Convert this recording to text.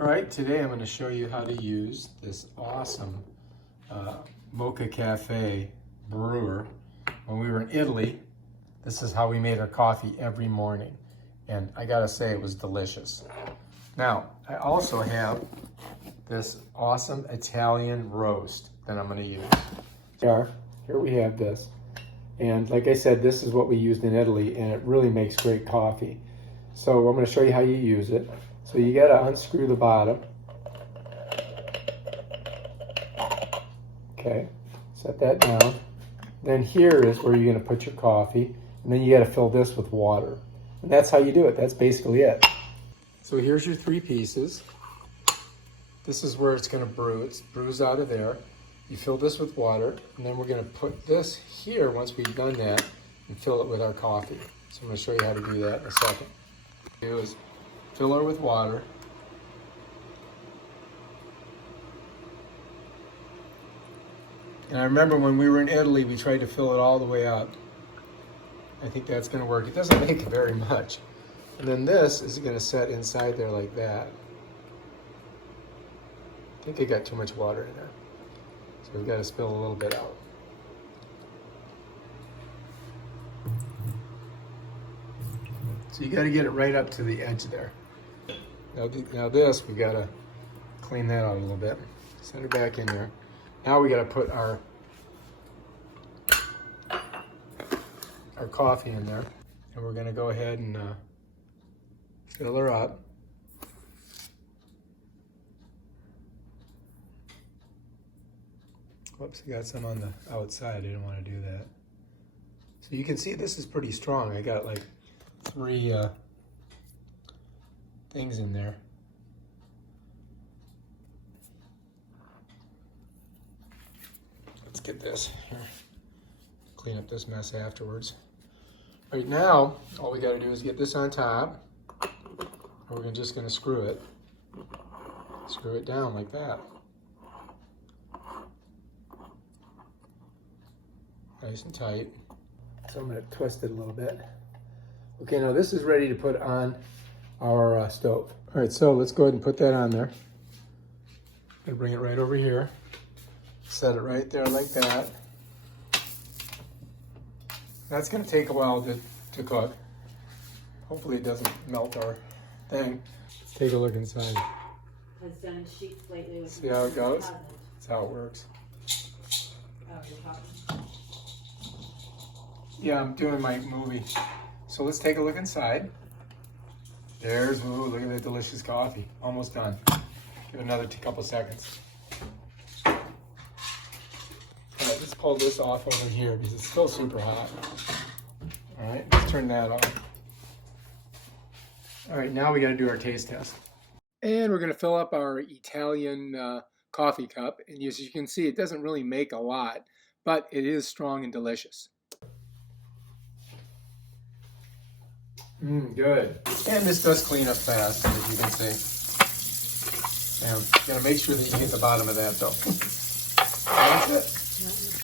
All right, today I'm going to show you how to use this awesome Moka Cafe brewer. When we were in Italy, this is how we made our coffee every morning. And I gotta say, it was delicious. Now, I also have this awesome Italian roast that I'm gonna use. Here we have this. And like I said, this is what we used in Italy, and it really makes great coffee. So I'm gonna show you how you use it. So you gotta unscrew the bottom. Okay, set that down. Then here is where you're gonna put your coffee, and then you gotta fill this with water. And that's how you do it, that's basically it. So here's your 3 pieces. This is where it's gonna brew, it brews out of there. You fill this with water, and then we're gonna put this here once we've done that, and fill it with our coffee. So I'm gonna show you how to do that in a second. What you do is fill her with water. And I remember when we were in Italy, we tried to fill it all the way up. I think that's gonna work. It doesn't make very much. And then this is gonna set inside there like that. I think I got too much water in there. So we've gotta spill a little bit out. So you gotta get it right up to the edge there. Now this, we gotta clean that out a little bit. Set it back in there. Now we gotta put our coffee in there. And we're gonna go ahead and fill her up. Whoops, I got some on the outside. I didn't want to do that. So you can see this is pretty strong. I got like 3 things in there. Let's get this here. Clean up this mess afterwards. Right now, all we got to do is get this on top. And we're just going to screw it. Screw it down like that. Nice and tight. So I'm going to twist it a little bit. Okay, now this is ready to put on our stove. All right, so let's go ahead and put that on there. I'm going to bring it right over here. Set it right there like that. That's going to take a while to cook. Hopefully it doesn't melt our thing. Let's take a look inside. Has done sheets lately with. See how it goes? That's how it works. Oh, you're talking. Yeah, I'm doing my movie. So let's take a look inside. There's, ooh, look at that delicious coffee. Almost done. Give it another couple seconds. All right, let's pull this off over here because it's still super hot. All right, let's turn that off. All right, now we got to do our taste test. And we're going to fill up our Italian coffee cup. And as you can see, it doesn't really make a lot, but it is strong and delicious. Good. And this does clean up fast, as you can see. And you gotta make sure that you get the bottom of that though. That's it.